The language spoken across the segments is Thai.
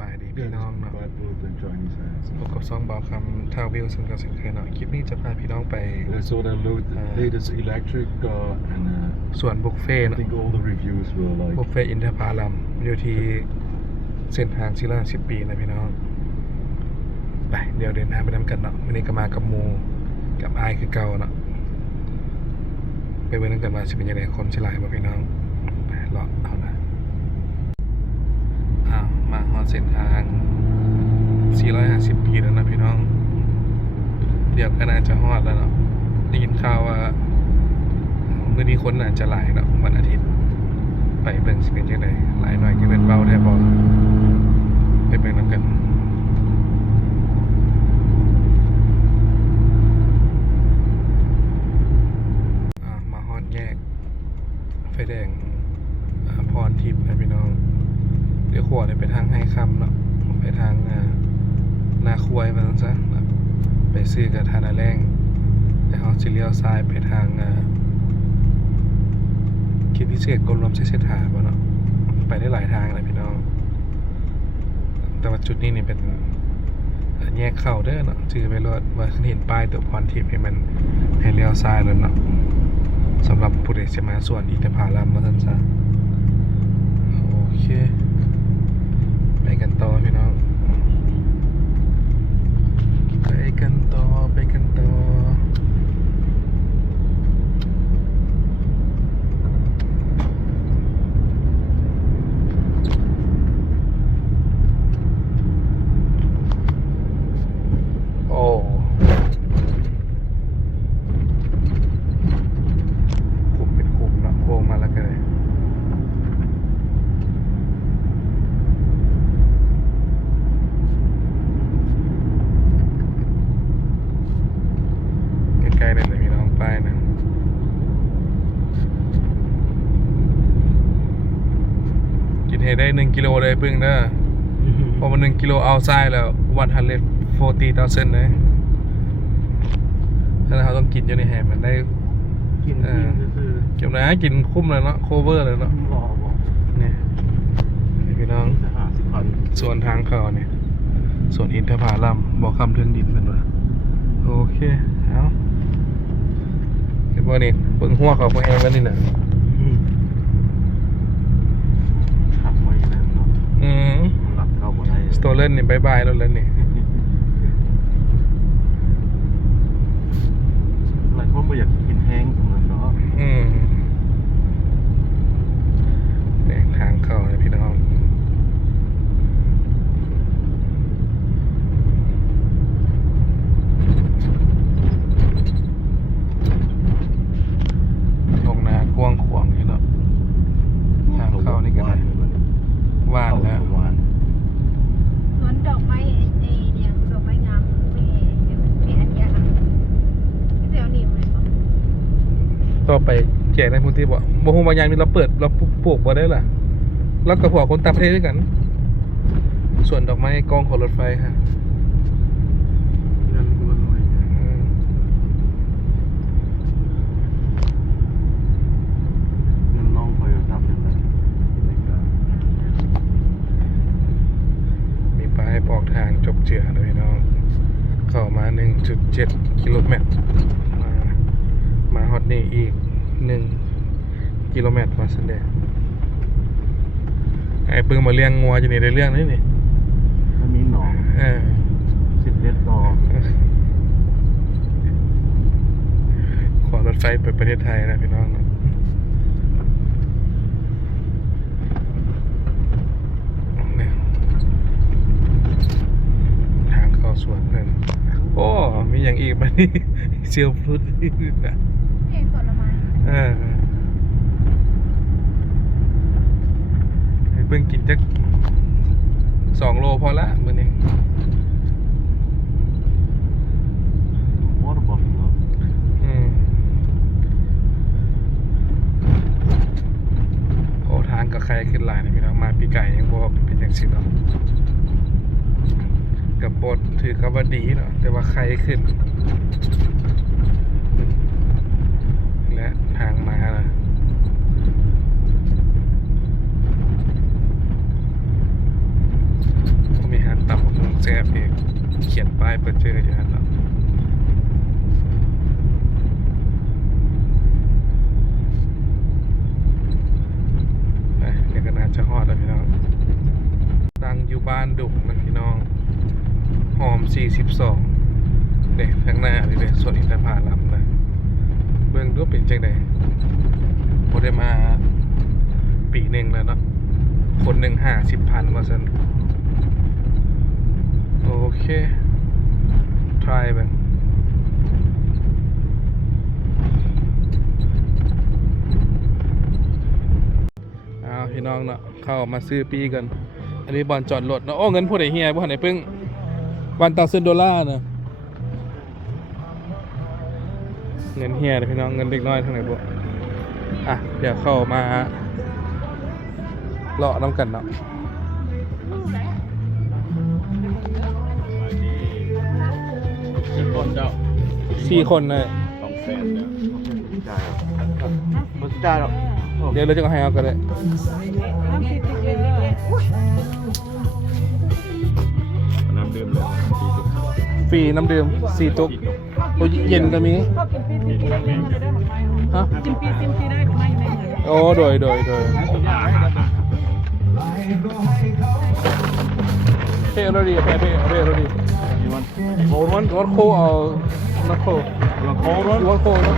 บายดีพี่น้องเนาะ Quite good in Chinese hands. พบกับซองเบาคำทาววิวซึ่งก็สิ่งเคยเนาะคลิปนี้จะพาพี่น้องไป I saw the latest electric car and สวนบุฟเฟ่ I เนาะ think all the reviews were บุฟ like เฟ่อินทผลัมอยู่ที่เส้นทางศิลา10 ปีนะพี่น้องไปเดี๋ยวเดินทางไปนำกันเนาะวันนี้ก็มากับหมูกับอายคือเก่าเนาะไปเบิ่งกันว่าสิเป็นยังไงคนสิหลายบ่พี่น้องไปรอเอานะมาฮอดเส้นทาง450 ปีแล้วนะพี่น้องเดี๋ยวก็น่าจะฮอดแล้วเนาะได้ยินข่าวว่ามื้อนี้คนน่าจะหลายเนาะวันอาทิตย์ไปเบิ่งสิเป็นจังได๋หลายหน่อยก็เป็นเบาได้บ่ไปเบิ่งนำกันมาฮอดแยกไฟแดงพรทิพย์นะพี่น้องเดี๋ยวขวดไปทางให้คำเนาะไปทางนาควยมาซะไปซื้อกับทานาแรงแต่เขาจะเลี้ยวซ้ายไปทางคิดพิเศษกรมรวมเส้นทางบ่เนาะไปได้หลายทางเลยพี่น้องแต่ว่าจุดนี้นี่เป็นแยกเข้าเด้อเนาะชื่อไปรถว่าเห็นป้ายตัวพรทิพย์ให้มันให้เลี้ยวซ้ายแล้วเนาะสำหรับผู้ใดจะมาส่วนอินทผลัมมาท่านซะโอเคไปกันต่อพี่น้องไปกันต่อโอ้คุมเป็นคุมเนาะโค้งมาแล้วก็เลยใกล้ๆนั่นเลยพี่น้องป้ายนะกินให้ได้1 กิโลเลยพึ่งเด้อพอมัน1 กิโลเอาไซด์แล้ว140,000เลยถ้าเราต้องกินอยู่ในแฮมมันได้ กินคือ เก็บนะกินคุ้มเลยเนาะโคเวอร์เลยเนาะ บอก เนี่ยพี่น้อง จะ50,000 ส่วนทางเขาเนี่ยส่วนอินทผลัมบอกคำถึงดินเป็นว่าโอเคเอาเห็นบ่นี่เบิ่งหัวเขาพวกแองกันนี่น่ะ ขับไว้นั่นเนาะ หลับเข้าบ่ได้ สโตเลนนี่บายบายแล้วนี่ หลายคนบ่อยากกินแห้งตรงนั้นเนาะ แดงทางเข้าเลยพี่น้องตรงนากว้างขวางนี่เนาะทางเข้านี่ก็ได้ว่านแล้ว สวนดอกไม้เนี่ยดอกไม้งามมีอันเดียวค่ะไม่ใช่เอาหนีบเลยป่ะ ต่อไปแจกในพื้นที่บ่ฮู้บางอย่างนี่เราเปิดเราปลูกบ่ได้ล่ะแล้วก็พวกคนต่างประเทศด้วยกันส่วนดอกไม้กองของรถไฟค่ะ เงินกูน้อยเงินน้องคอยทำอย่างไร มีป้ายบอกทางจบเจือด้วยน้องเข้ามา 1.7 กิโลเมตรมาฮอตนี่อีก1 กิโลเมตรมาสันเดย์ไอ้ปึ้งมาเลี้ยงงัวจะนี่ได้เรื่องนี่นี่ ถ้ามีหนอง11 ต่อ ขอรถไฟไปประเทศไทยนะพี่น้องเนี่ยทางเข้าสวนเพิ่นโอ้มีอย่างอีกไหมนี่เซียวฟรุตนี่ผลไม้ ให้เพิ่งกินจัก2 โลพอละมื้อนี้ water buffalo โอ้ทางก็ใครขึ้นหลายนะพี่น้องมาปีไก่ยังบอกเป็นอย่างสิเนาะกับบทถือกับว่าดีเนาะแต่ว่าใครขึ้นและทางมานะ โ ซ่บๆอีกเขียนป้ายเปิดเจออยู่นั่นเนาะเนี่ยก็น่าจะฮอดแล้วพี่น้องดังอยู่บ้านดุกนะพี่น้องหอม42เนี่ยข้างหน้านี่เลยส่วนอินทผลัมนะเบิ่งดูเป็นจังได๋บ่ได้มาปีหนึ่งแล้วเนาะคนหนึ่ง50,000ว่าซั่นโอเค try เบิ่งเอาพี่น้องเนาะเข้ามาซื้อปีกันอันนี้บอนจอดรถเนาะโอ้เงินผู้ใดเฮียผู้ใดเพิ่ง$1,000เนาะเงินเฮียเด้อพี่น้องเงินเล็กน้อยเท่าไหร่บ่อ่ะเดี๋ยวเข้ามาเลาะน้ำกันเนาะ4 คนเจ้า 4 คนเลย 200,000เนี่ยจ่ายบ่จ่ายหรอก เดี๋ยวเราจะให้เอากันเลย น้ำดื่มเลย40 ฟรีน้ำดื่ม4 ตุ๊กโอ้ยเย็นก็มี ชอบกินปีซิมปีได้ไหมจะได้หมดไหม ฮะ กินปีซิมปีได้ไหมในเงิน โอ้โดยเพ่เราดีเพ่เราดี You want โอ้วันโคเอานักโค you want cold one วันโคเนาะ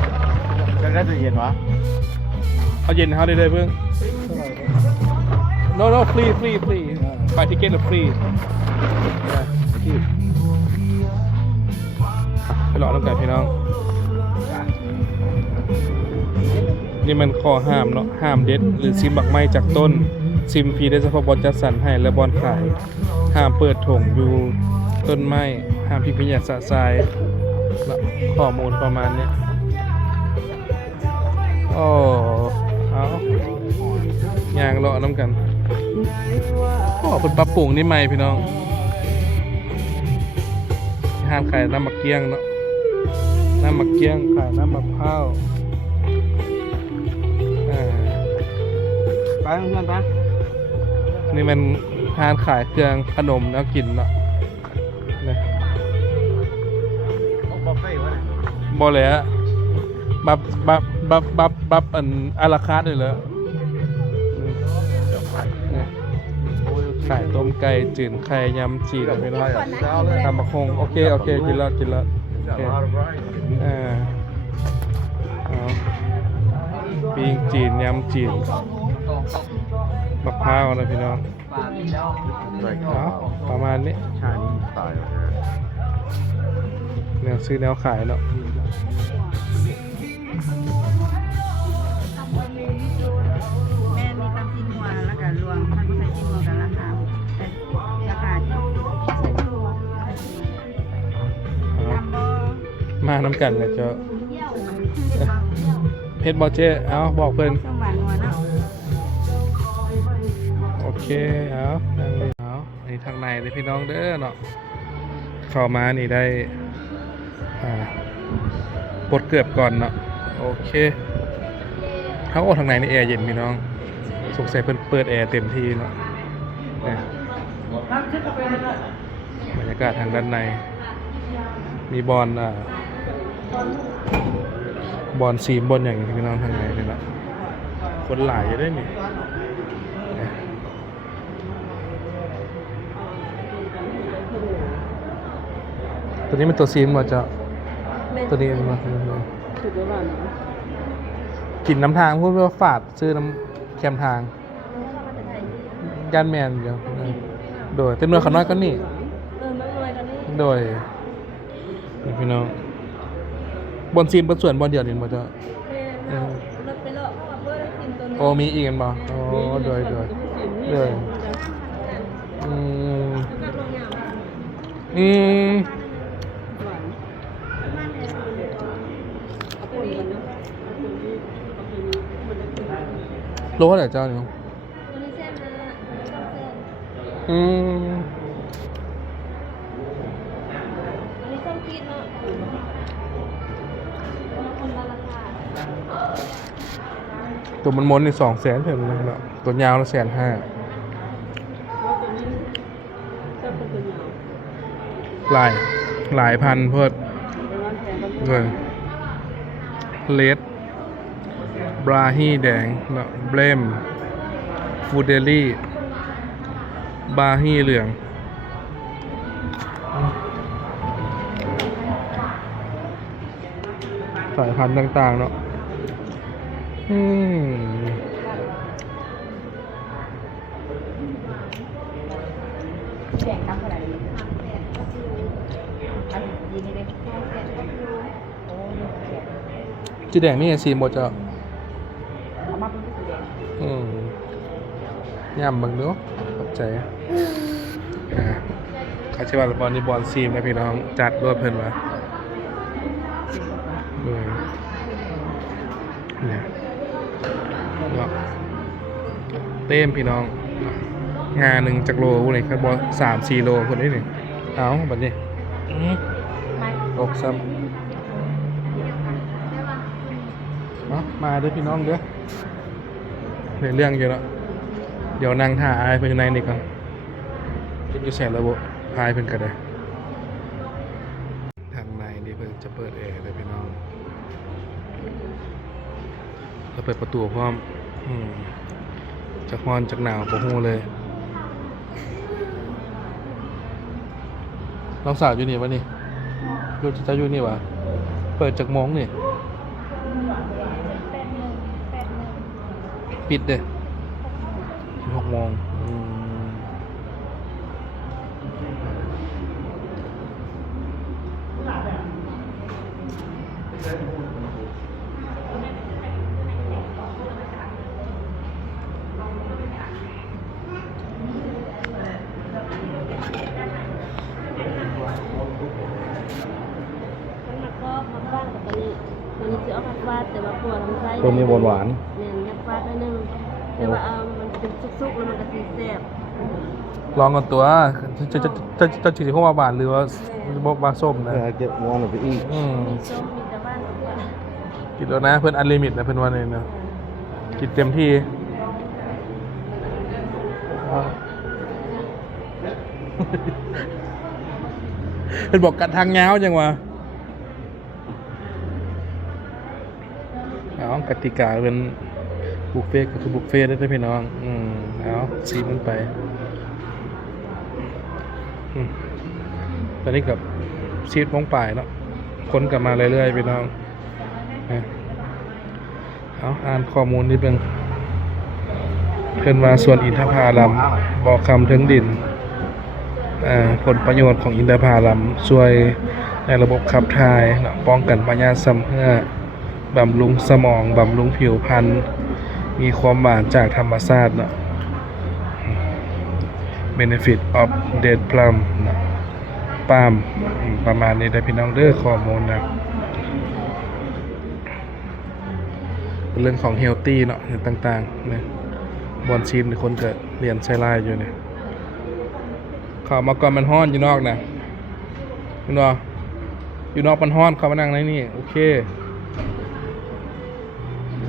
จะได้จะเย็นวะ เอาเย็นเขาได้เพิ่ง no free ไปทิเก็ตฟรีไปรอน้ำกันพี่น้องนี่มันข้อห้ามเนาะห้ามเด็ดหรือซิมบักไม้จากต้นซิมฟรีได้เฉพาะบอลจัดสรรให้และบอลขายห้ามเปิดถงอยู่ต้นไม้ห้ามพิพิธสะทรายข้อมูลประมาณนี้โอ้เอายางเลาะน้ำกันโอ้เป็นปลาปุ่งนี่ใหม่พี่น้องห้ามขายน้ำมะเกี้ยงเนาะน้ำมะเกี้ยงขายน้ำมะพร้าวไปเพื่อนไป นี่มันห้างขายเครื่องขนมแล้วกินเนาะเนี่ย บุฟเฟ่ต์วะ บอเลยฮะบับอันอาราคาร์ทเลยเหรอเนี่ยขายต้มไก่จืดไข่ยำจีนอะไรไม่รู้ทำมะคงโอเคกินแล้วโอเคเอาปิ้งจีนยำจีนมะพร้าวนะพี่น้องเอาประมาณนี้ ชานี่ตายเลย แนวซื้อแนวขายเนาะ แม่มีตำจิ้มหัวแล้วก็รวมท่านผู้ใช้จิ้มหัวกันราคาที่ทำบ่ มาน้ำกันเลยเจ้าเพชรบอเจ้เอาบอกเพิ่น สมบัติหัวเนาะ โอเคเอานั่งเลยเอานี่ทางในเลยพี่น้องเด้อเนาะเข้ามานี่ได้ปลดเกือบก่อนเนาะโอเคเขาโอ้ทางในนี่แอร์เย็นพี่น้องสงสัยเพิ่นเปิดแอร์เต็มที่เนาะเนี่ยบรรยากาศทางด้านในมีบอลบอลซีมบอลอย่างนี้พี่น้องทางในเลยเนาะคนหลายอยู่ได้นี่เนี่ยตัวนี้เป็นตัวซีมมาจะตัวนี้มากินน้ำทางพูดว่าฝาดซื้อน้ำแคมทางย่านแมนเดียวโดยเต็มเนื้อขน้อยก็นี่โดยนี่พี่น้องบนซีมเป็นส่วนบอลเดียวนี่มาจะโอ้มีอีกกันบ่โอ้โดยรู้ว่าไหนเจ้าเนี่ยตัวมันมนใน200,000เท่านั้นเนาะตัวยาวละ150,000 หลายพันเพิ่มเลยเลดบราฮีแดงเนาะเบรมฟูเดลี่บราฮีเหลืองสายพันธุ์ต่างๆเนาะแข่งกับอะไรอันนี้นี่เลยโอ้ย จีแดงนี่ไงซีโมจะ เอามาเป็นสีแดง ย่ำบังเนาะขอบใจเขาจะว่าบอลนี่บอลซีมนะพี่น้องจัดรวดเพิ่นวะเนี่ยเนาะเต้มพี่น้องงานหนึ่งจากโลพวกนี้ครับบอล3-4 โลคนนี้หนึ่งเอาแบบนี้ตกซ้ำมาเด้อพี่น้องเด้อเรื่องเยอะแล้วเดี๋ยวนั่งถ่ายอายเพิ่นในนี่ก่อนจะอยู่แสนระบบพายเพิ่นก็ได้ทางในนี่เพิ่นจะเปิดแอร์เลยพี่น้องแล้วเปิดประตูพร้อมจากร้อนจากหนาวบ่ฮู้เลยน้องสาวอยู่นี่วะนี่ลูกจะอยู่นี่วะเปิดจากโมงนี่ปิดเด้6 โมงมันบ้างกับตัวนี้มันจะเอาผัดวาดแต่ว่าปวดลำไส้ ตัวนี้หวาน เนี่ยยัดวาดได้นึงแต่ว่ามันเป็นซุกๆแล้วมันก็สีแซ่บ ๆลองกันตัวจะฉีดเข้ามาบานหรือว่าบอกบาส้มนะ I get one of each มีส้มมีแต่บ้านกับว่า กินแล้วนะเพื่อนอันลิมิตนะเพื่อนวันนี้นะกินเต็มที่เป็นบอกกัดทางเงาจังวะเอากติกาเป็นบุฟเฟ่ก็คือบุฟเฟ่ได้พี่น้องเอาซีมันไปตอนนี้กับซีดมองป่ายเนาะคนกลับมาเรื่อยๆพี่น้องเอาอ่านข้อมูลนิดนึงเพิ่นว่าส่วนอินทผลัมบอกคำถึงดินผลประโยชน์ของอินทผลัมช่วยในระบบขับถ่ายเนาะป้องกันพยาธิซ้ำเหื่อบำรุงสมองบำรุงผิวพรรณมีความหวานจากธรรมชาติเนาะ benefit of date plum เนาะปาล์มประมาณนี้ได้พี่น้องเด้อข้อมูลนะเรื่องของเฮลตี้เนาะต่างๆเนี่ยบอลชีมหรือคนเกิดเรียนใช้ไลน์อยู่เนี่ยเข้ามาก่อนมันฮ้อนอยู่นอกนะคุณว่าอยู่นอกมันฮ้อนเข้ามานั่งในนี่โอเค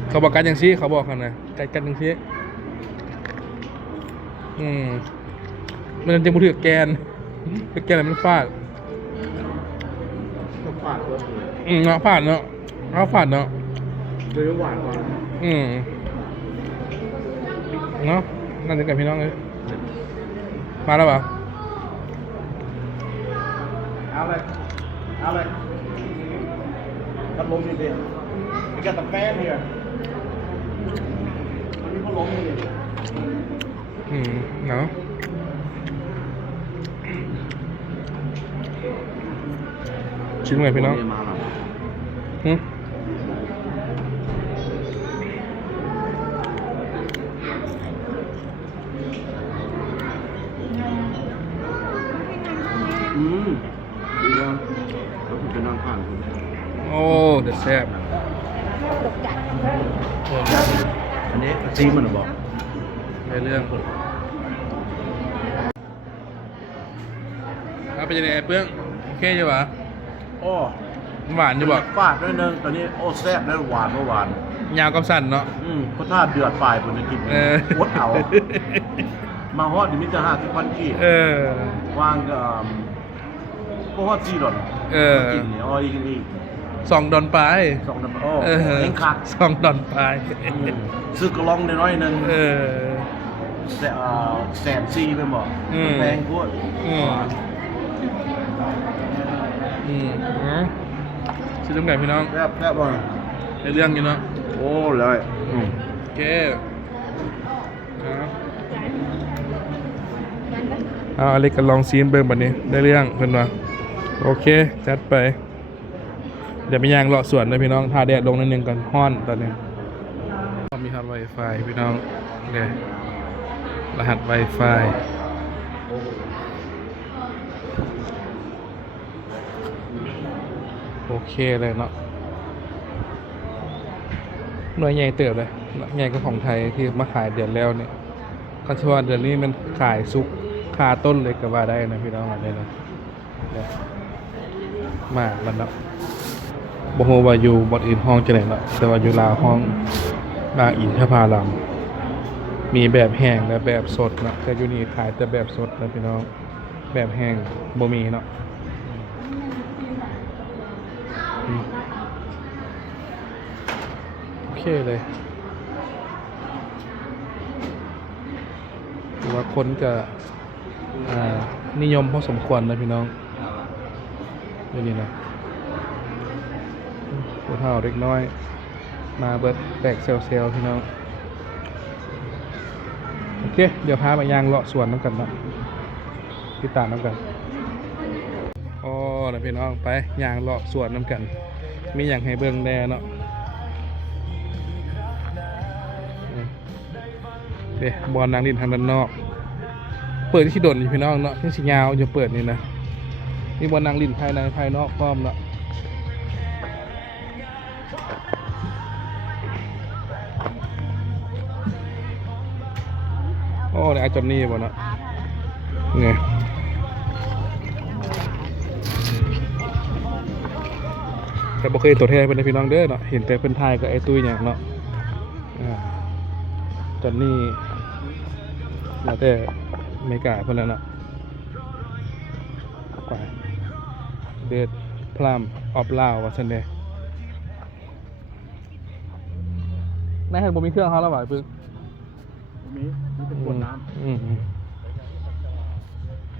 เขาบอกกันอย่างซี่เขาบอกกันนะกันอย่างซี่มันจะมุดถือแกนอะไรมันฟาด ต้องฝาดตัว เนาะฟาดเนาะเอาฟาดเนาะ โดยหวานก่อน เนาะนั่นจะกับพี่น้องเลยมาแล้วเปล่า Alexพัดลมอยู่ดิ We got the fan here มันมีพัดลมอยู่ดิ เนาะชิ้นไงพี่น้องดีแล้วแล้วคุณจะนั่งข้างคุณ โอ้เด็ดแซ่บ อันนี้ซีมันบอก ในเรื่องเอาไปยังไงเปื้องโอเคใช่ปะ โอ้ หวานอยู่บอก ฟาดด้วยนึงตอนนี้โอ้แซ่บได้หวานเมื่อวาน ยาวกับสั้นเนาะ เพราะถ้าเดือดปลายผมจะกินโคตรเอามาฮอดดิมิจะ50,000 กีบวางกับ เพราะว่า4 ดอน กินเนี่ยอีก2 ดอนไป 2 ดอนโอ้ เออ เองคัก 2 ดอนไป ซื้อกระลองน้อยๆนึง แต่140,000เป็นบ่แพงพวด ซื้อน้ำไก่พี่น้อง แซ่บบ่ ในเรื่องอยู่เนาะ โอ้เลยโอเคเอาอเล็กก็ลองซีนเบิ่งบัดนี้ได้เรื่องเพิ่นว่าโอเคจัดไปเดี๋ยวไปย่างเลาะสวนเลยพี่น้องทาแดดลงนิดนึงก่อนฮ้อนตอนนี้มีรหัส Wi-Fi พี่น้องเนี่ยรหัส Wi-Fi โอเคเลยเนาะหน่วยใหญ่เติบเลยใหญ่ก็ของไทยที่มาขายเดือนแล้วเนี่ยคันชวนเดือนนี้มันขายซุกคาต้นเลยก็ว่าได้นะพี่น้องอะไรนะมาแล้วเนาะบ่ฮู้ว่าอยู่บ่อนอื่นห้องจังได๋เนาะแต่ว่าอยู่ลาวห้องบางอินทผลัมมีแบบแห้งและแบบสดเนาะแต่อยู่นี่ขายแต่แบบสดนะพี่น้องแบบแห้งบ่มีเนาะโอเคเลยหรือว่าคนจะนิยมพอสมควรนะพี่น้องอยู่นี่นะผู้เฒ่าเล็กน้อยมาเบิดแตกเซลล์พี่น้องโอเคเดี๋ยวพาไปย่างเลาะสวนน้ำกันนะติดตามน้ำกันโอ้นะพี่น้องไปย่างเลาะสวนน้ำกันมีอย่างให้เบิ่งแน่เนาะเดี๋ยวบอลนางดินทางด้านนอกเปิดที่โดนอยู่พี่น้องเนาะที่สียาวจะเปิดนี่นะมีบอลนางดินภายในภายนอกพร้อมเนาะโอ้เนี่ยไอจอนนี่บ่เนาะไงแต่บ่เคยตัวแทนเป็นพี่น้องเด้อเนาะเห็นแต่เป็นไทยกับไอตุ้ยอย่างเนาะจอนนี่มาแต่อเมริกาเพิ่นแล้วเนาะไปเดดพลัมออฟลาวว่าซั่นเด้ในเห็นบ่มีเครื่องเฮาแล้วบ่พึ่งมีเป็นขวดน้ำ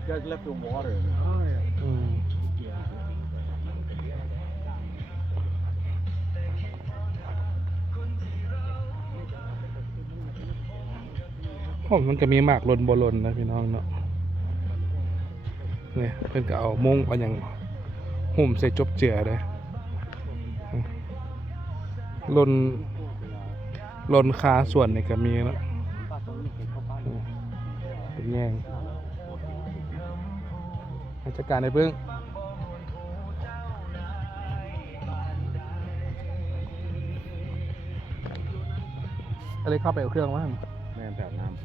Guys left the water มันก็มีหมากลนบลนนะพี่น้องเนาะเนี่ยเพิ่นก็เอามุ้งเอาอย่างหุ่มใส่จบเจือเลยลนคาส่วนนี่ก็มีเนาะเป็นแง่งราชการในเบื้องอะไรเข้าไปเอาเครื่องว่าแม่แบบน้ำ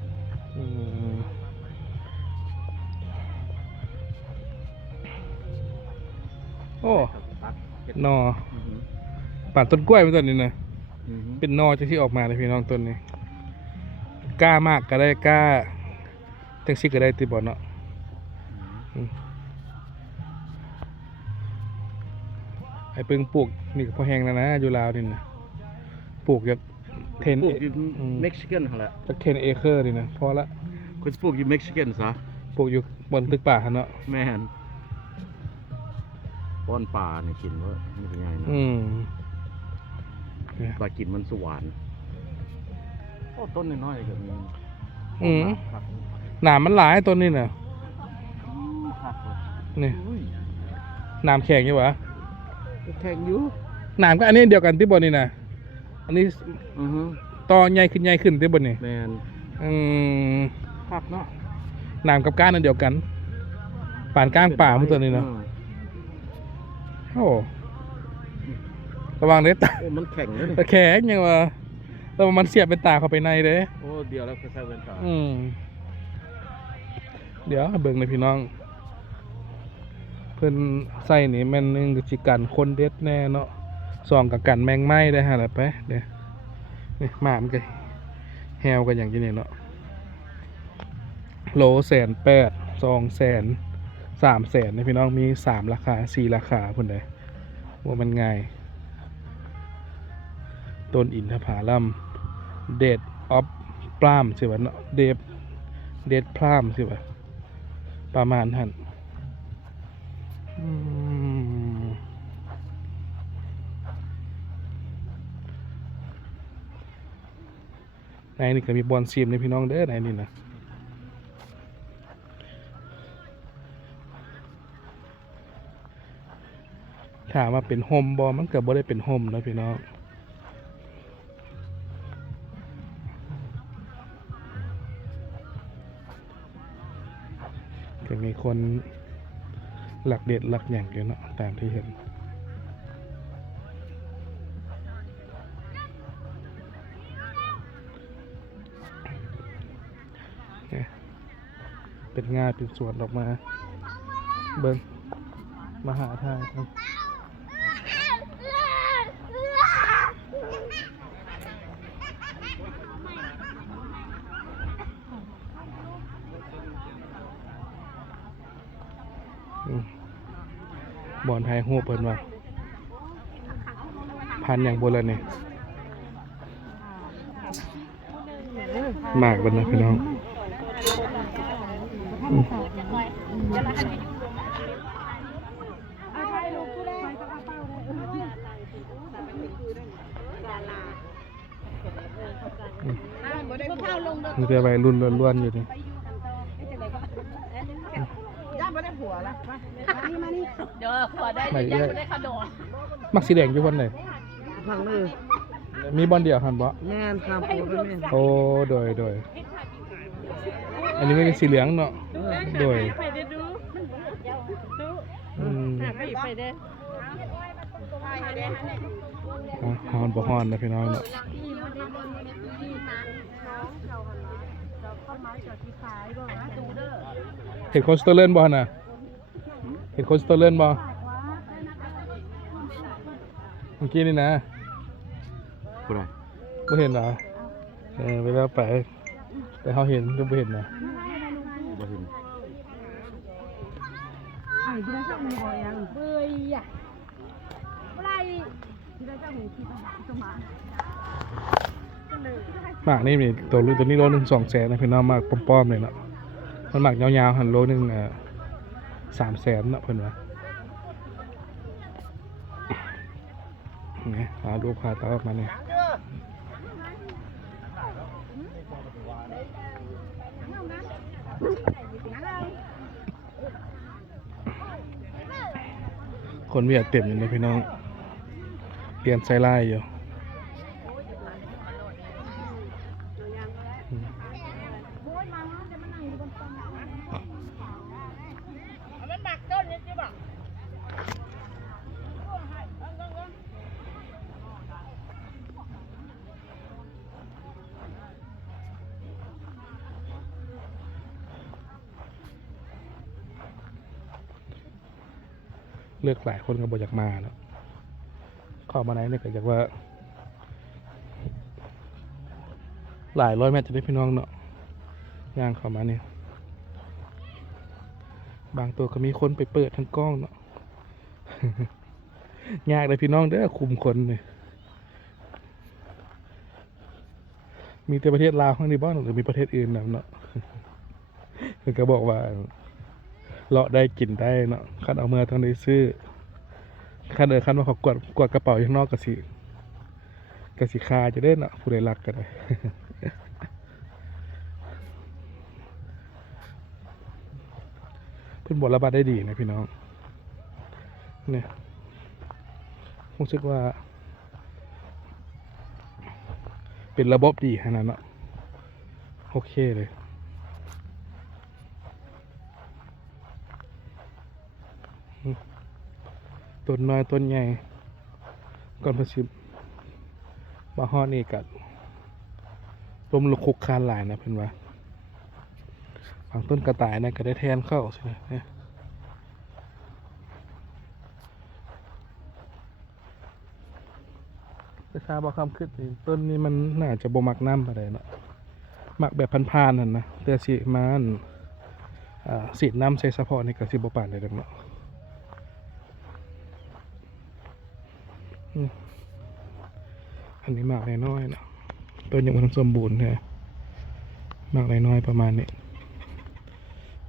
โอ้นอป่านต้นกล้วยเป็นต้นนี้นะเป็นนอที่ออกมาเลยพี่น้องต้นนี้กล้ามากก็ได้กล้าแท็กซี่ก็ได้ตีบอลเนาะไอ้เพิ่งปลูกนี่ก็พอแห้งแล้วนะอยู่ลาวนี่นะปลูกจากปลูกอยู่เม็กซิกันเหรอจาก10 เอเคอร์นี่นะพอละคุณปลูกอยู่เม็กซิกันซะปลูกอยู่บนตึกป่าเนาะแม่นป้อนป่าเนี่ยกินว่าไม่เป็นไงนะปลากินมันสวรรค์โอ้ต้นน้อยๆแบบนี้หนามมันหลายต้นนี่น่ะนี่หนามแข็งอยู่วะแข็งอยู่หนามก็อันนี้เดียวกันที่บนนี่นะอันนี้ต่อใหญ่ขึ้นที่บนนี่แมนผักเนาะหนามกับก้านนั่นเดียวกันป่านก้างป่ามันตัวนี้เนาะโอ้ระวังเด้ตามันแข็งเลยแต่แข็งยังวะแต่มันเสียบเป็นตาเข้าไปในเด้โอ้เดี๋ยวแล้วก็ใส่เป็นตาเดี๋ยวเบิ่งเลยพี่น้องเพิ่นใส่นี่แม่นนึงก็สิกันคนเด็ดแน่เนาะ2กับกันแมงไม้ได้ฮะล่ะไปเด้นี่หมามันก็แฮวกันอย่างนี้เนาะโล180,000 200,000 300,000นะพี่น้องมี3ราคา4ราคาพุ่นใดว่ามันง่ายต้นอินทผลัมเดดออฟพลามใช่ป่ะเนาะเดดพลามใช่ป่ะประมาณนั้นในนี่ก็มีบอลซีมในพี่น้องเด้อในนี่นะถามว่าเป็นโฮมบอลมันก็บ่ได้เป็นโฮมนะพี่น้องก็มีคนหลักเด็ดหลักอย่างอยู่เนาะตามที่เห็นเป็นง่ายเป็นสวนออกมาเบิ้งมาหาทางครับบอนไทยหูเพิ่นว่าพันอย่างโบราณเนี่ยมากบันนะพี่น้องมันจะไปรุ่นล้วนๆอยู่นี่เดี๋ยวขอได้ยังไม่ได้ขนม มักสีแดงอยู่บนไหน ทางนี้ มีบอลเดียวหันบ่ แม่นครับผมเป็นแม่น โอ้โดยอันนี้ไม่เป็นสีเหลืองเนาะโดย ไปได้ดูไปได้ ฮอนบ่ฮอนนะพี่น้องเนาะเห็นโคสเตอร์เลนบ่น่ะเห็นโคสเตอร์เลนบ่เมื่อกี้นี่นะ ผู้ใด ไม่เห็นเหรอเวลาไปแต่เขาเห็นก็ไม่เห็นนะ บ่เห็น หมากนี่มีตัวนี้โลนึง200,000นะพี่น้องหมากป้อมๆเลยเนาะมันหมากยาวๆหันโลนึง300,000เนาะเพิ่นว่าเนี่ยหารูปพาตาออกมาเนี่ยคนเวียดเต็มอยู่เลยพี่น้องเรียนไซไล่อยู่เลือกหลายคนก็บอกอยากมาเนาะเข้ามาไหนเนี่ยก็อยากว่าหลายร้อยเมตรจะได้พี่น้องเนาะย่างเข้ามาเนี่ยบางตัวก็มีคนไปเปิดทั้งกล้องเนาะ ยากเลยพี่น้องเด้อคุมคนเนี่ยมีแต่ประเทศลาวข้างในบ้านหรือมีประเทศอื่นเนาะ คือก็บอกว่าเลาะได้กินได้เนาะคันเอาเมื่อต้องได้ซื้อคันคันว่าเขากวดกระเป๋าข้างนอกกะสิคาจะได้เนาะผู้ใดรักก็ได้ เพิ่นบทระบาดได้ดีนะพี่น้องเนี่ยรู้สึกว่าเป็นระบบดีขนาดนั้นเนาะโอเคเลยต้นน้อยต้นใหญ่ก่อนผสมมาฮอดนี่กัดร่มลุกคุกคานหลายนะเพื่อนว่าบางต้นกระต่ายนะก็ได้แทนเข้าใช่ไหมเนี่ยราคาบอกคำขึ้นต้นนี้มันน่าจะบ่มักน้ำอะไรเนาะมักแบบพันๆนั่นนะแต่สิมัน สีดน้ำใส่เฉพาะนี่ก็สิบ่ปานได้ดอกเนาะอันนี้หมากน้อยๆเนาะต้นยังบ่ทันสมบูรณ์แท้หมากน้อยๆประมาณนี้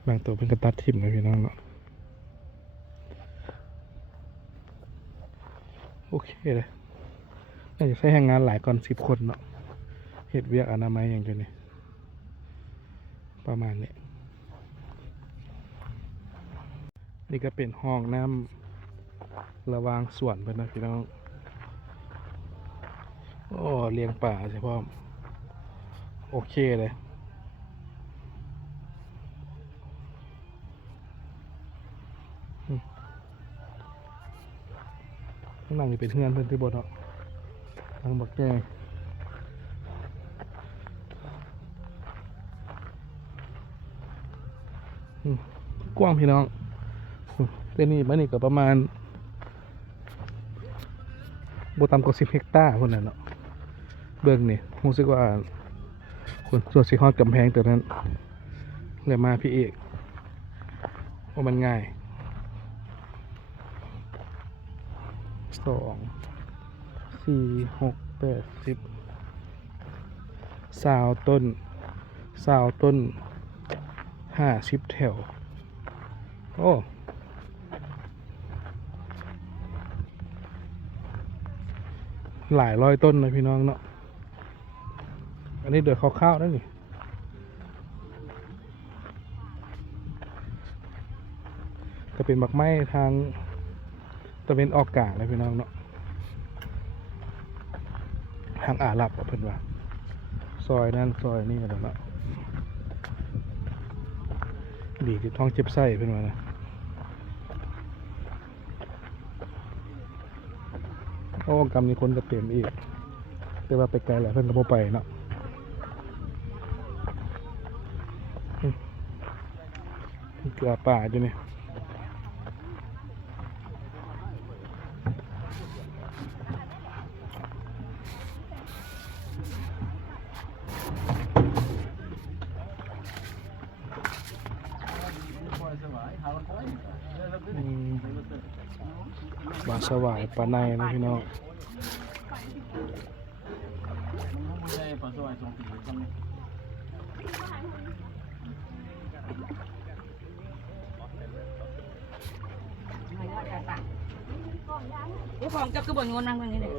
บางตัวเป็นกระตัดทิ่มนะพี่น้องเนาะโอเคเลยน่าจะใช้แรงงานหลายก่อน10 คนเนาะเฮ็ดเวียกอนามัยอย่างเดียวนี่ประมาณนี้นี่ก็เป็นห้องน้ำระวางส่วนไปนะพี่น้องโอ้เลี้ยงป่าใช่พ่อโอเคเลยข้างหลังนี่เป็นเฮือนเพิ่นที่บนเนาะทางบักแก่กว้างพี่น้องเส้นนี้มันนี่ก็ประมาณบ่ต่ำกว่า10 เฮกตาร์คนนั้นเนาะเบิ่งนี่รู้สึกว่าคนส่วนสิฮอดกำแพงตัวนั้นเลยมาพี่เอกว่ามันง่าย2 4 6 8 10 20 ต้น50 แถวโอ้หลายร้อยต้นนะพี่น้องเนาะอันนี้เดือดคร่าวๆนั่นนี่จะเป็นบักไม้ทางตะเวนออกกลางเลยพี่น้องเนาะทางอาหรับเพิ่นว่าซอยนั่นซอยนี่กันเนาะดีที่ท้องเจ็บไส้เพิ่นว่านะโอ้กำนี้คนก็เต็มอีกแต่ว่าไปไกลแหละเพิ่นก็บ่ไปเนาะเกลือป่าอยู่นี่ปลาสวายปลาในนะพี่น้องเดี๋ยวของจับกระบอกงนนั่งตรงนี้เลย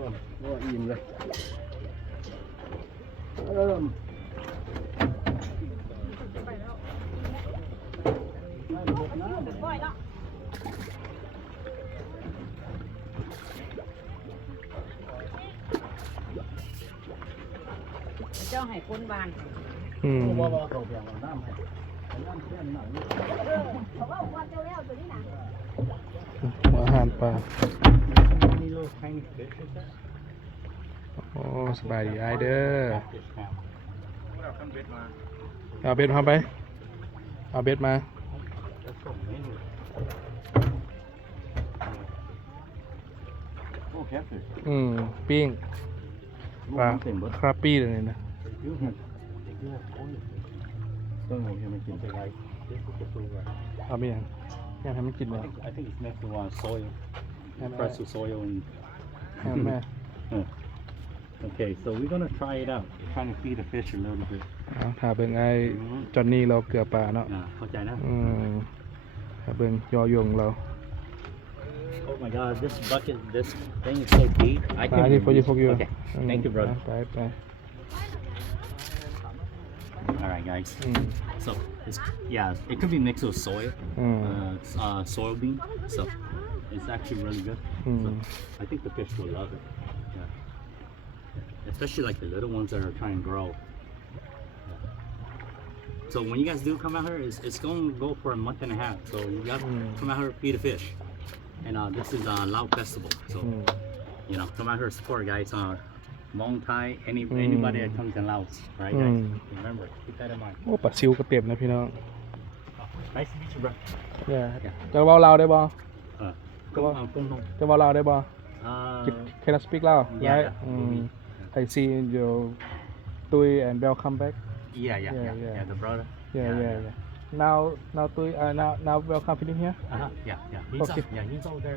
อิ่มเลยเจ้าให้คนบาน ว่าเขาเพียงน้ำให้น้ำเส้นหนัง อาหารปลา นี่ลูกแข้งเด็ก โอ้สบายดีไอเด้อเอาเบ็ดมาไปเอาเบ็ดมาปิ้งปลาคราปี้เลยนะ ต้องผมยังไม่กินไปไง เอาไปยังยังให้มันกินเลย I think it's next to soy press with soy and แม่ okay so we're gonna try it out trying to feed the fish a little bit ถ้าเบิ่งไอ้จอนนี่เราเกลือปลาเนาะ เข้าใจนะ ถ้าเบิ่งยอยงเรา Oh my god this bucket this thing is so deep I canนี่for you okay thank you brother ไป all right guys so it's, yeah it could be mixed with soy soybean so it's actually really good so I think the fish will love it yeah. Especially like the little ones that are trying to grow so when you guys do come out here it's going to go for a month and a half so you got to come out here feed a fish and this is Lao Festival so you know come out here support guys Mong Thai anybody that comes in Laos right guys remember keep that in mind โอ้ปลาซิวก็เต็มนะพี่น้อง nice to meet you bro จะเว้าลาวได้บ่ Pung Nong จะเว้าลาวได้บ่ Can I speak Lao yeah, right I see your Tui and welcome back yeah the brother yeah now to now welcome finish here. Yeah. Okay. He's over there.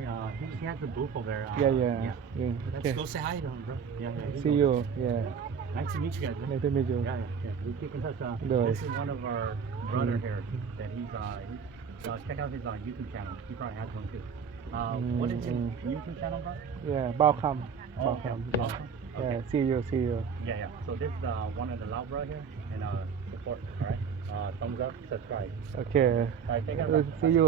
He has a booth over there. Yeah. Let's Okay. go say hi to him, bro. Yeah. he's See over you. Yeah. there. Nice to meet you guys. Man. Nice to meet you. Yeah. We keep in touch. Nice. This is one of our brother here that check out his YouTube channel. He probably has one too. What is his YouTube channel, bro? Yeah. Welcome. Oh, Welcome. okay. Yeah. Awesome. Yeah. Okay. See you. Yeah. So this is one of the loud bro here, and support. All right. Thumbs up, subscribe. Okay. All right. Take care. Bro. See you.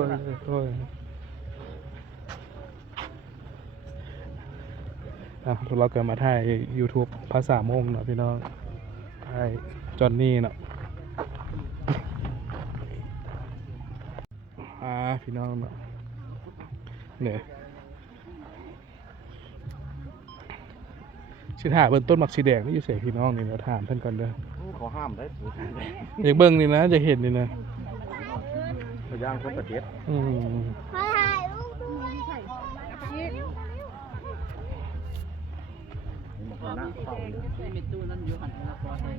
เราเกิดมาถ่าย YouTube ภาษาโมงเนาะพี่น้องถ่ายจอนนี่เนาะพี่น้องเนาะเนี่ยสิถ่ายเบิ่งต้นหมักสีแดงนี่อยู่เสียพี่น้องนี่เราถามเพิ่นก่อนเด้อ เขาห้ามได้ อยากเบิ่งนี่นะจะเห็นนี่นะ พยายามคนประเทศ หน้าเข้าเลย มีตู้นั่นอยู่หันหน้าปอไทย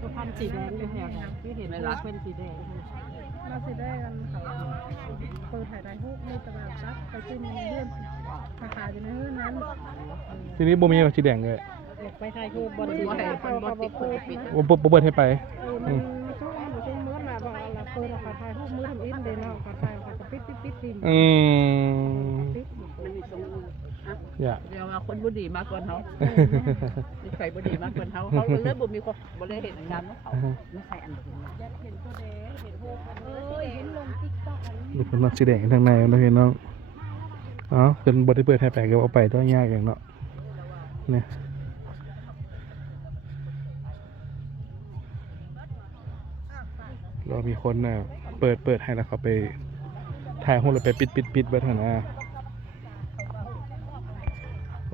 ตัวพันสีแดงเป็นแถวที่เห็นไม่รักเป็นสีแดง เราสิได้กันเขาเปิดถ่ายได้ทุกในตลาดนัดไปซื้อในเรื่องขายอยู่ในเรื่องนั้น ทีนี้บ่มีหมักสีแดงเลย ไปถ่ายคือบอลสีแดงเขาบอกเปิดปิด บ่เปิดให้ไป มันช่วงมื้อมาบอกเราเปิดเขาถ่ายทุกมื้อทำอินเดนเขาถ่ายเขาก็ปิดทีม ปิด อย่า เดี๋ยวมาคนบุดีมากกว่าเขามีใครบุดีมากกว่าเขาเขาเริ่มบุมีคนบุได้เห็นงานของเขาไม่ใช่อันอื่น เห็นตัวแดงเห็นโฮเห็นลงติ๊กต็อก นี่เป็นหมักสีแดงทางในนะพี่น้องอ๋อเป็นบ่ได้เปิดให้ไปก็เอาไปต้องยากอย่างเนาะเนี่ยเรามีคนน่ะเปิดให้แล้วเขาไปถ่ายรูปแล้วไปปิดไว้เถอะนะ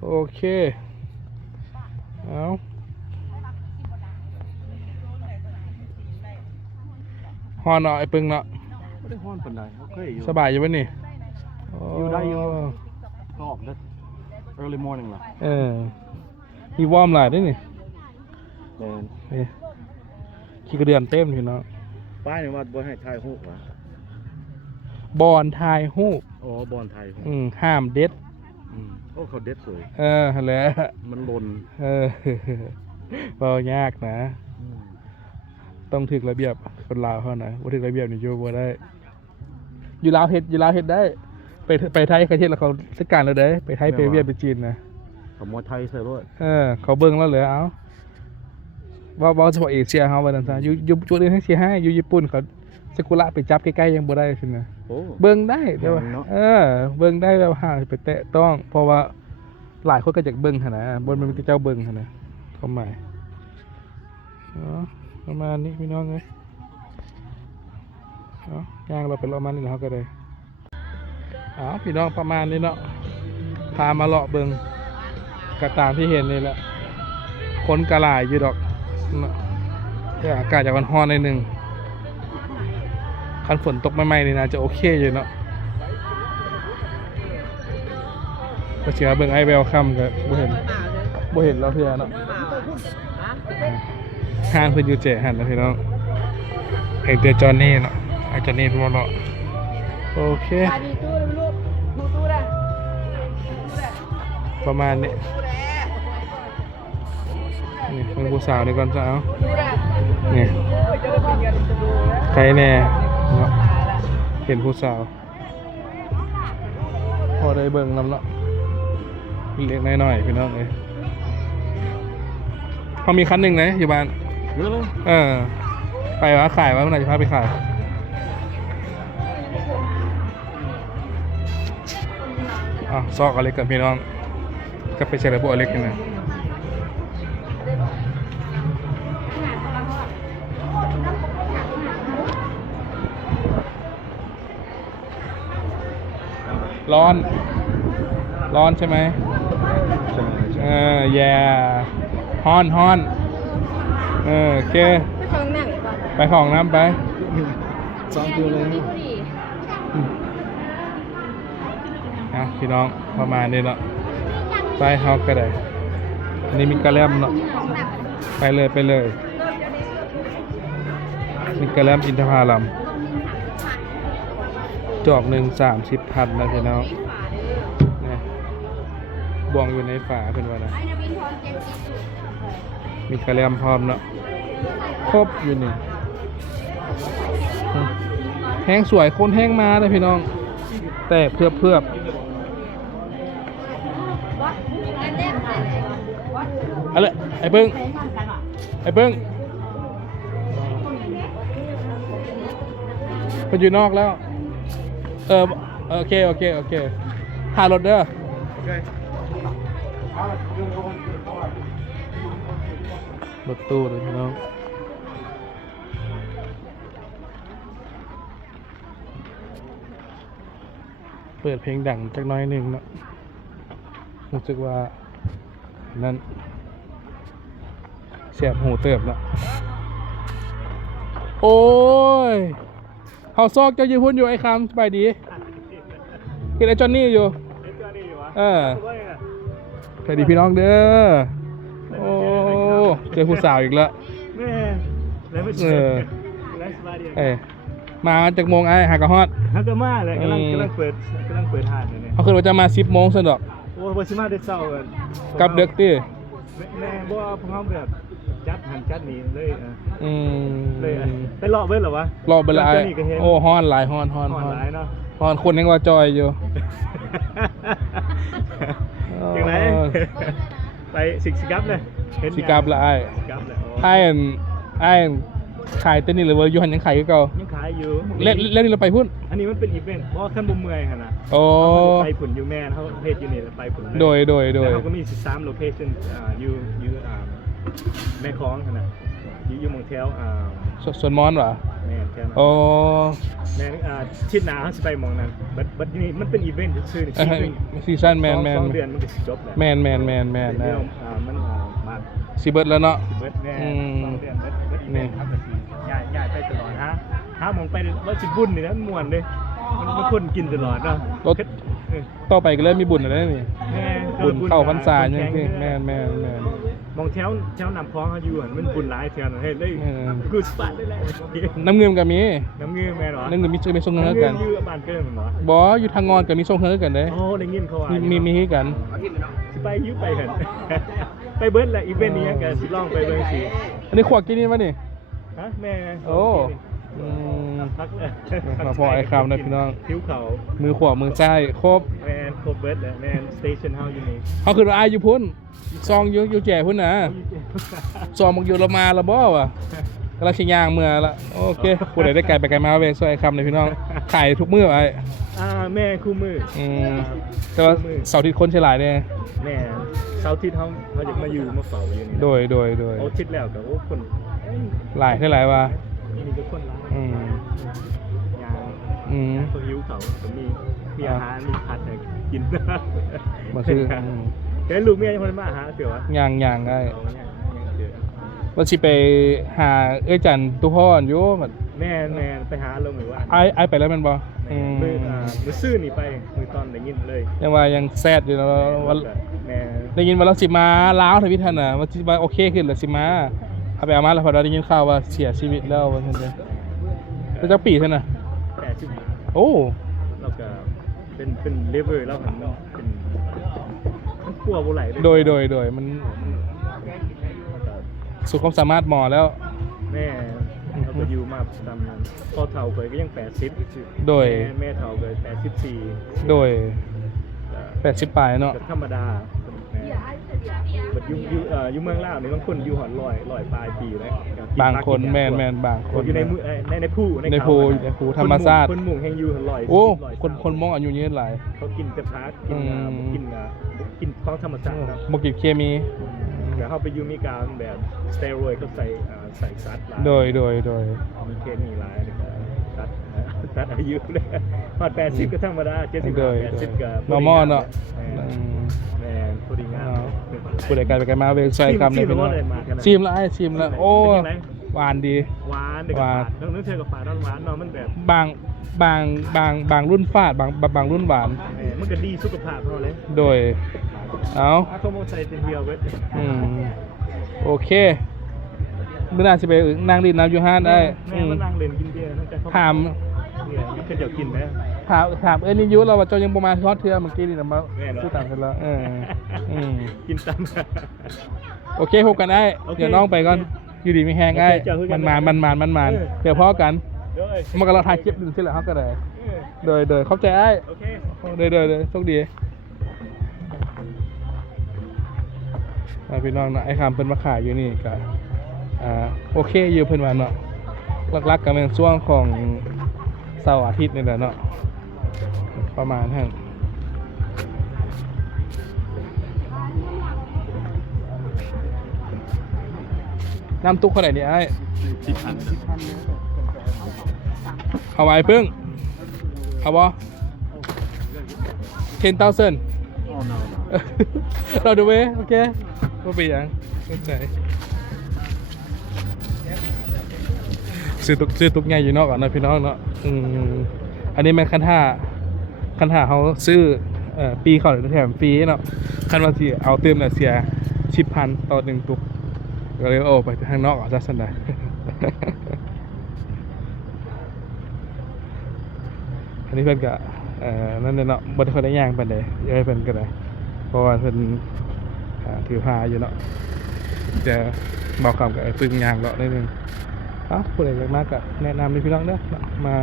โอเคเอาฮอนเนาะไอ้ปึงเนาะ ไม่ได้ห้อนปานใดโอเคอยู่ สบายอยู่ปะนี่ อยู่ได้อยู่ ก็ออกได้ early morning ล่ะ มีวอร์มหลายด้วยนี่ แม่น นี่ขี้กระเดือนเต็มพี่เนาะ ป้ายนี่ว่าบ่ให้ถ่ายรูปวะ บอลถ่ายรูป อ๋อบอลถ่ายรูป ห้ามเด็ด โอ้เขาเด็ดสวย หั่นแหละ มันหล่น เบายากนะ ต้องถึกระเบียบคนลาวเขานะว่าถึกระเบียบนี่อยู่บ่ได้ อยู่ลาวเฮ็ดได้ ไปไทยเขาเฮ็ดแล้วเขาจัดการแล้วได้ไปไทยไปเวียดไปจีนนะ ขโมยไทยใส่รถ เขาเบิ่งแล้วเหรอเอาว่าเฉพาะเอเชียเฮาว่าซั่นซะอยู่จุดอื่นให้สิให้อยู่ญี่ปุ่นเขาซากุระไปจับใกล้ๆยังบ่ได้ซั่นนะ โอ้ เบิ่งได้แต่ว่า เนาะ เบิ่งได้แบบห่างไปแตะต้อง เพราะว่าหลายคนก็อยากเบิ่งหั่นนะบ่แม่นเจ้าเบิ่งหั่นนะความหมายประมาณนี้พี่น้องเอ้ยย่างเราไปเลาะมันนี่เฮาก็ได้พี่น้องประมาณนี้เนาะพามาเลาะเบิ่งก็ตามที่เห็นนี่แหละคนกระหลายอยู่ดอกเนาะแต่อากาศจะร้อนๆหน่อยนึงคันฝนตกใหม่ๆนี่นะจะโอเคอยู่เนาะก็เชื่อเบิ่งไอ้แววค่ำก็บ่เห็นเราเทื่อเนาะห้างเพิ่นอยู่เจ๋หันนะพี่น้องไอ้เตือจอนนี่เนาะไอ้จอนนี่เพิ่นบ่เนาะโอเคประมาณนี้นี่เพิ่นผู้สาวนี่ก่อนซะเอานี่ใครแน่เนาะเห็นผู้สาวพอได้เบิ่งนำเนาะเล็กน้อยๆพี่น้องเอ้ยเขามีคันหนึ่งนะอยู่บ้าน เยอะเลย ไปว่าขายว่าเมื่อไหร่จะพาไปขายซอกอะไรกันพี่น้องก็ไปเช็คระบบอะไรกันนะร้อนใช่ไหมแย่ฮ้อนโอเคไปของน้ำไป ซ้อมตัวเลย พี่น้องประมาณนี้เนาะไปฮอกก็ได้อันนี้มีกระแลมเนาะไปเลยมีกระแลมอินทผลัม จอกหนึ่ง30,000นะพี่น้องนะบวงอยู่ในฝาเป็นว่านะมีกระเลียมพร้อมเนาะครบอยู่นี่แห้งสวยคนแห้งมาเลยพี่น้องแตกเพื่อบอะไรไอ้เบิ้งมันอยู่นอกแล้วโอเคหารถเด้อรถตู้เลยพี่น้องเปิดเพลงดังจักน้อยหนึ่งเนาะรู้สึกว่านั่นเสียบหูเติบแล้วโอ้ยเขาซอกจะยืนพุ่นอยู่ไอ้คำสบายดีกินไอ้จอนนี่อยู่สวัสดีพี่น้องเด้อโอ้เจอผู้สาวอีกแล้วมาจากโมงไอ้หากระฮอด ฮักกะมาเลยกำลังเปิดหาดเลยเนี่ย เขาคือว่าจะมา10 โมงซะดอก โอ้บ่สิมาได้เช้ากัน กับเด็กตี้ แม่บ่พวกเฮาแบบจัดหันจัดนี่เลยเลย อืม ไปเลาะเบิ่เหรอวะ รอเวลา จนนี่ก็เห็น โอ้ฮ้อนหลายฮ้อน หลายเนาะ ฮ้อนคนยังว่าจอยอยู่ จังไดไปสิกับเลยเห็น สิกลับละไอ้ สิกับเลย ไอ้ขายเต้นนี่เลยเว้ยอยู่หันยังขายคือเก่า ยังขายอยู่ เล่นนี่เราไปพุ่น อันนี้มันเป็นอีเวนต์เพราะคันบ่เมื่อยหั่นน่ะ โอ้ ไปผุ่นอยู่แม่นเฮาเฮ็ดอยู่นี่แล้วไปผุ่น โดย แล้วเขาก็มี13โลเคชั่นอยู่แม่คล้องหั่นน่ะอยู่หม่องแถวส่วนมอนวะ แม่นแถวนั้น โอ้ แม่ชิดหนาเขาจะไปมองนั้นบัดนี้มันเป็นอีเวนต์ชื่อนี่ ซีซั่นแมน สองเดือนมันก็สิจบแล้ว แมน เดี๋ นะ ยวมันมา สิเบิดแล้วเนาะ สิเบิดแน่2 เดือนเบิดอีเวนต์ครับก็สิย้ายไปตลอดฮะมองไปว่าสิบุญนี่นะม่วนเด้มันคนกินตลอดเนาะ รถต่อไปก็เริ่มมีบุญแล้วนี่ แม่ บุญเข้าพรรษาอย่างที่แมน มองแถวนำคล้องเขาอยู่อ่ะมันบุญหลายเทื่อเฮ้ยเลยกูสปาร์ได้แล้ว น้ำเงิมกับมี น้ำเงี้ยแม่เหรอ น้ำเงิมมีส่งเฮือกัน อยู่บ้านเกินเหรอ บ่อยู่ทางงอนกับมีส่งเฮือกันเด้ โอ้ได้ยินเขาว่า มีให้กัน สิไปยุไปกัน ไปเบิร์ดแหละอีเวนต์นี้กันสิลองไปเบิร์ดสิ อันนี้ขวดกินนี่มั้ยนี่ ฮะแม่ โอ้มาพอไอ้คำนะพี่น้อง ผิวเขา มือขวามือซ้ายครบ แมนครบเบิร์ดแหละแมนสเตชันเฮาอยู่นี่ เขาคือว่าอายอยู่พุ่นซองอยู่แก่พุ่นนะซองมันอยู่ละมาละบ่วะกำลังชิย่างเมื่อละโอเคผู้ใดได้ไก่ไปไก่มาเวซอยคำเลยพี่น้องขายทุกมื้อไอ้ แม่คู่มือ แต่ว่าเสาร์อาทิตย์คนใช่หลายเนี่ย แม่เสาร์อาทิตย์เขาจะมาอยู่มาเฝ้าอยู่นี่ โดย เอาทิศแล้วแต่โอ้คน หลายเท่าไหร่วะ มีทุกคนร้าย ยางตัวหิวเขาก็มีอาหารมีผัดให้กิน มาซื้อ เดี๋ยวลูกเมียยังคนมาหาเสือวะ ย่างได้ว่าสิไปหาจันตุพ่ออยู่มัน แม่ไปหาลงหรือว่า ไอไปแล้วมันบ่ มือซื่อนี่ไปมือตอนได้ยินเลย ยังว่ายังแซดอยู่แล้วว่า แม่ ได้ยินว่าเราสิมาล้าวทวิทันน่ะว่าสิมาโอเคขึ้นแล้วสิมาเอาไปเอามาแล้วพอเราได้ยินข่าวว่าเสียชีวิตแล้วว่าซั่นเด้แล้วจักปีซั่นน่ะ 80 โอ้ แล้วก็เป็นเลเวอร์แล้วมันเป็นมันกลัวบ่ไหลเลย โดยมันสุดความสามารถหมอแล้ว แม่เราก็อยู่มาตามนั้นพอเฒ่าเกิดก็ยัง80 โดย แม่เฒ่าเกิด84 โดย80ปลายเนาะ ก็ธรรมดาแบบอยู่เมืองลาวนี่บางคนอยู่หอดลอยปลายปีแล้ว บางคนแมนบางคน อยู่ในภู ในภูธรรมชาติ คนหมู่แห่งอยู่หอดลอย โอ้คนมองอายุยืนหลาย เขากินแต่พักกินของธรรมชาติครับ บ่กินเคมี แต่เขาไปอยู่มีการแบบสเตียรอยด์เขาใส่ซัดหลาย โดย มีเคมีหลายเลยก็ซัดอายุเลยหอด80ก็ธรรมดา70 โดย 80ก็ normal เนาะ แม่พอดีงาม ผู้ใดไกลไปไกลมาเวกใส่คำเลยพี่น้องชิมแล้วโอ้หวานดี หวานเด็กฝาดน้องนึกเธอกับฝาดหวานเนาะมันแบบ บางรุ่นฟาดบางรุ่นหวาน มันก็ดีสุขภาพเขาเลย โดยเอา เขาโมใส่เป็นเดียวเว้ย โอเคมื้อหน้าสิไปนั่งดินน้ำอยู่ห้านได้ แม่มานั่งเล่นกินเบียร์นั่งกันเขา ถาม เนี่ยมันเคยเดี๋ยวกินไหม ถามนี่ยุเราว่าเจ้ายังบ่มาทอดเทือเมื่อกี้นี่นะมา แม่นบ่ ซื้อตามกันแล้วอืม กินตำ โอเคพบกันได้ โอเค เดี๋ยวน้องไปก่อนอยู่ดีไม่แห้งได้ โอเคเจอกัน มันเดี๋ยวพอกัน เด้อ มันก็เราถ่ายคลิปหนึ่งใช่แหละเขาก็ได้ เออ โดยเข้าใจได้ โอเค โดยโชคดีพี่น้องนะไอ้คำเป็นมาขายอยู่นี่ก็โอเคอยู่เพิ่นว่าเนาะหลักๆก็เป็นช่วงของเสาร์อาทิตย์นี่แหละเนาะประมาณนั้นน้ำตุ๊กเท่าไหร่นี่ไอ้เอาไว้พึ่งเอาบ่10,000 เราดูเว้ยโอเคว่าไปยังไม่ใช่ซื้อตุกใหญ่อยู่นอกก่อนนะพี่น้องเนาะอันนี้มันคันท่าเขาซื้อปีเขาเลยแถมฟรีเนาะคันว่าสิเอาเติมเนี่ยเสีย10,000ต่อ1ตุกก็เลยโอ้ไปทางนอกอ่ะจะสนได้ อันนี้เพื่อนก็นั่นเนาะบนคนได้ย่างไปเลยเยอะเพื่อนก็ได้เพราะว่าเพื่อนถือพาอยู่เนาะจะบอกคำกับไอ้ปึ้งยางเลาะนิดนึงผู้ใดอยากมากก็แนะนำให้พี่น้องเด้อมา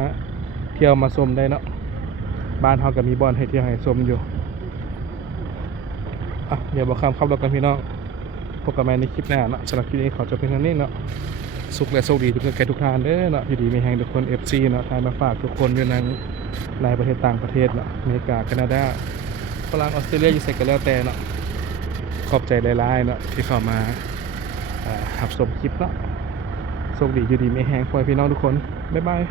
เที่ยวมาชมได้เนาะบ้านเขาก็มีบอลให้เที่ยวให้ชมอยู่เดี๋ยวบอกคำขับรถกันพี่น้องพบกันใหม่ในคลิปหน้าเนาะสำหรับคลิปนี้ขอจบเพียงเท่านี้เนาะสุขและโชคดีทุกคนแก่ทุกท่านเด้อเนาะอยู่ดีมีแห่งทุกคน FC เนาะทายมาฝากทุกคนอยู่ในประเทศต่างประเทศเนาะอเมริกาแคนาดาฝรั่งออสเตรเลียอยู่ใส่กันแล้วแต่เนาะขอบใจหลายๆเนาะที่เข้ามาหับชมคลิปเนาะโชคดีอยู่ดีมีแห่งคอยพี่น้องทุกคนบ๊ายบาย